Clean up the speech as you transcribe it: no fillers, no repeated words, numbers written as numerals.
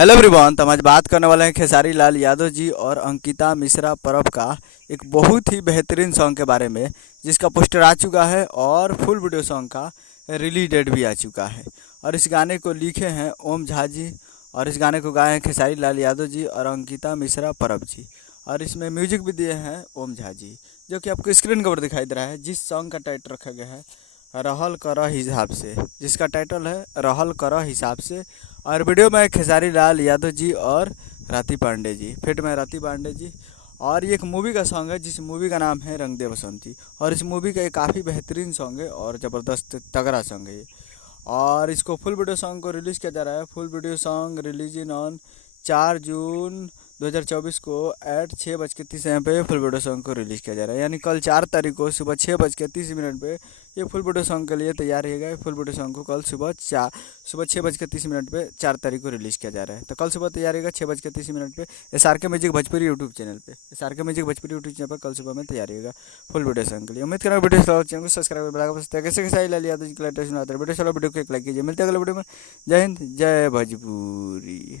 Hello everyone. तो हम आज बात करने वाले हैं खेसारी लाल यादव जी और अंकिता मिश्रा परब का एक बहुत ही बेहतरीन सॉन्ग के बारे में, जिसका पोस्टर आ चुका है और फुल वीडियो सॉन्ग का रिलीज डेट भी आ चुका है। और इस गाने को लिखे हैं ओम झा जी और इस गाने को गाए हैं खेसारी लाल यादव जी और अंकिता मिश्रा परब जी। और इसमें म्यूजिक भी दिए हैं ओम झा जी, जो कि आपको स्क्रीन के ऊपर दिखाई दे रहा है। जिस सॉन्ग का टाइटल रखा गया है रहल करा हिसाब से, जिसका टाइटल है रहल करा हिसाब से। और वीडियो में खेसारी लाल यादव जी और राती पांडे जी, फिट में राती पांडे जी। और ये एक मूवी का सॉन्ग है जिस मूवी का नाम है रंग दे बसंती। और इस मूवी का ये काफ़ी बेहतरीन सॉन्ग है और ज़बरदस्त तगड़ा सॉन्ग है ये। और इसको फुल वीडियो सॉन्ग को रिलीज़ किया जा रहा है। Full video song release in on 4 जून 2024 को एट 6:30 पे फुल वीडियो सॉन्ग को रिलीज़ किया जा रहा है। यानी कल 4 तारीख को सुबह 6:30 पे ये फुल वीडियो सॉन्ग के लिए तैयार रहेगा। फुल वीडियो सॉन्ग को कल सुबह 6:30 पे 4 तारीख को रिलीज़ किया जा रहा है। तो कल सुबह तैयार रहेगा 6:30 पे SRK music Bhojpuri YouTube channel पे। SRK music Bhojpuri YouTube channel पर कल सुबह में तैयार रहेगा फुल वीडियो सॉन्ग के लिए। उम्मीद करें वीडियो चैनल को सब्सक्राइब कर कैसे कैसे लाल यादव जी के लेटेस्ट वीडियो को एक लाइक कीजिए। मिलते हैं अगले वीडियो में। जय हिंद, जय भोजपुरी।